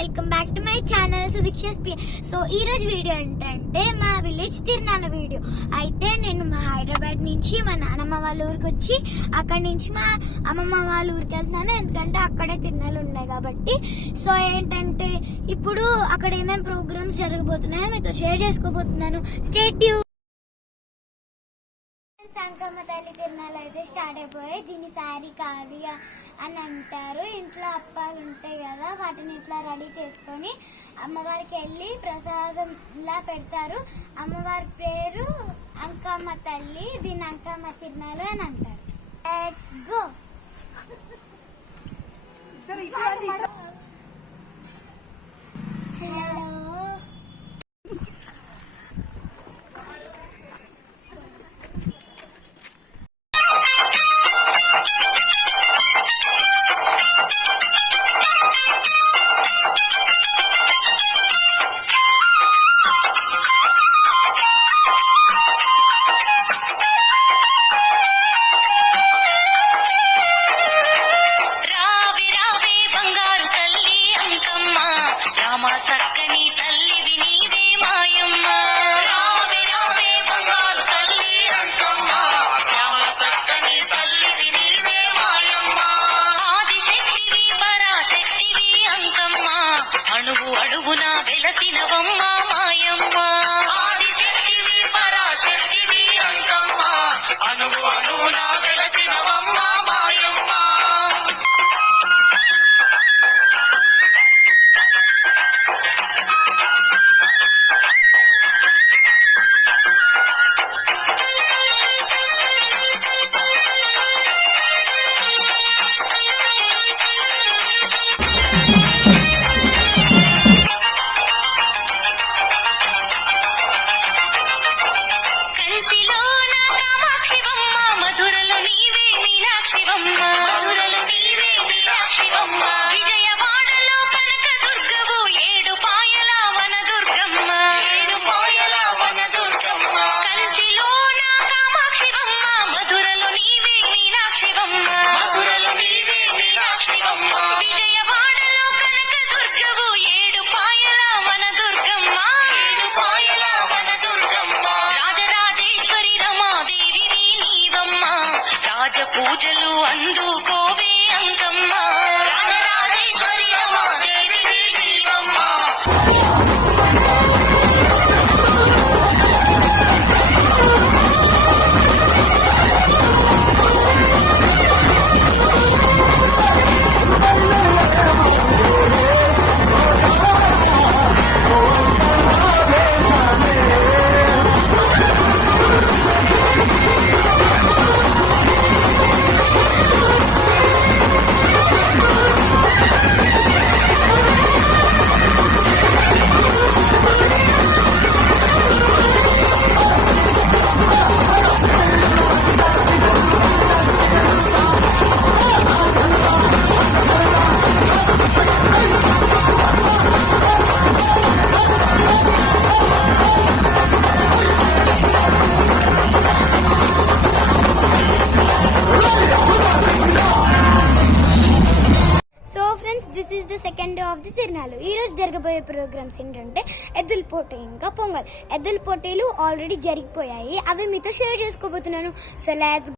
Welcome back to my channel Sudeeksha's పి. So ఈ రోజు వీడియో ఏంటంటే మా విలేజ్ తిరునాళ్ళ వీడియో. అయితే నేను మా హైదరాబాద్ నుంచి మా నాన్నమ్మ వాళ్ళ ఊరికి వచ్చి అక్కడి నుంచి మా అమ్మమ్మ వాళ్ళ ఊరికి వెళ్తున్నాను, ఎందుకంటే అక్కడే తిరునాళ్ళు ఉన్నాయి కాబట్టి. సో ఏంటంటే ఇప్పుడు అక్కడ ఏమేమి ప్రోగ్రామ్స్ జరగబోతున్నాయో మీతో షేర్ చేసుకోబోతున్నాను. Stay tune. సంకమ్మ తల్లి తిరునాళ్ళు అయితే స్టార్ట్ అయిపోయాయి. దీని సారీ కావ్య అని అంటారు. ఇంట్లో అప్పాలు ఉంటాయి కదా, వాటిని ఇట్లా రెడీ చేసుకొని అమ్మవారికి వెళ్ళి ప్రసాదం ఇలా పెడతారు. అమ్మవారి పేరు అంకమ్మ తల్లి, దీని అంకమ్మ తిరునాళ్ళు అని అంటారు. Let's go. పూజలు అందుకోవే అంకమ్మ, రాజరాజేశ్వరి రమా దేవి నీవమ్మ. This is the second day of the తిరునాళ్ళు. ఈ రోజు జరగబోయే ప్రోగ్రామ్స్ ఏంటంటే ఎద్దుల పోటీ ఇంకా పొంగల్. ఎద్దుల పోటీలు ఆల్రెడీ జరిగిపోయాయి, అవి మీతో షేర్ చేసుకోబోతున్నాను. So let's